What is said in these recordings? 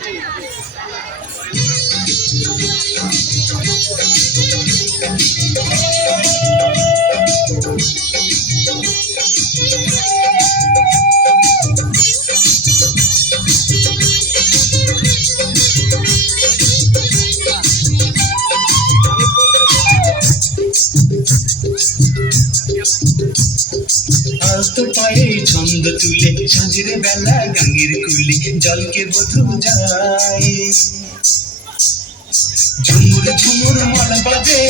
Thank you. আলতো পায়ে ছন্দ তুলে সাঁঝের বেলা গাঙ্গের কুলে জলকে বধু যায়। ঝুমুর ঝুমুর মন বাজে,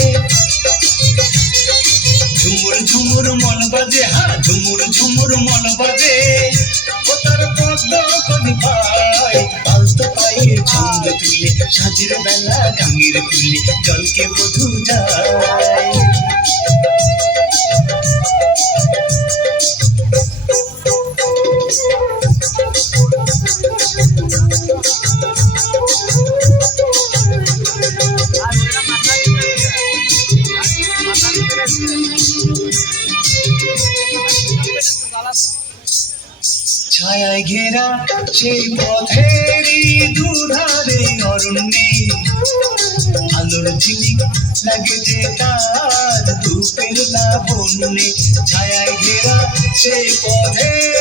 ঝুমুর ঝুমুর মন বাজে, হা, ঝুমুর ঝুমুর মন বাজে। ও পদ্ম পায় আলতো পায়ে ছন্দ তুলে সাঁঝের বেলা গাঙ্গের কুলে জলকে বধু যায়। ছায়ায় ঘেরা সেই পথেরই দুধারে অরণ্যে আলোর ঝিলিক লাগে যে তার ধূপের লাবণ্যে। ছায়ায় ঘেরা সেই পথেরই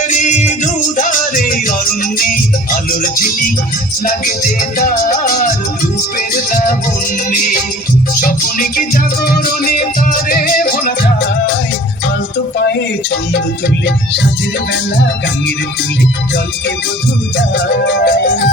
ঝিলিক লাগে যে তার ধূপের লাবণ্যে স্বপ্নে কি পায়ে ছন্দ তুলে, সাজের বেলা গাঙের তুলে, জলকে বধু যায়।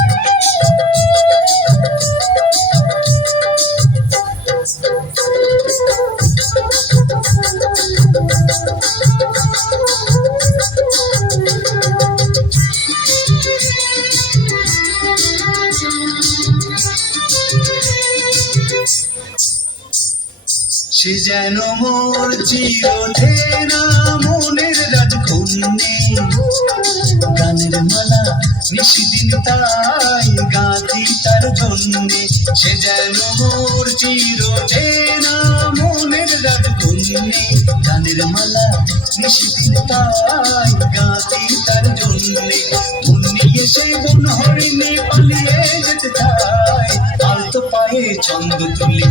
সে যেন মোর চিরঠে না মনের রাজকন্যে গানের মালা নিশিদিন তাই গাতি তার জন্যে। সে যেন মোর চিরঠে না মনের রাজকন্যে গানের মালা নিশিদিন তাই গাতি তার জন্যে। মন সে বন হরিণে পালিয়ে যেতে চায়। আলতো পায়ে ছন্দ তুলে।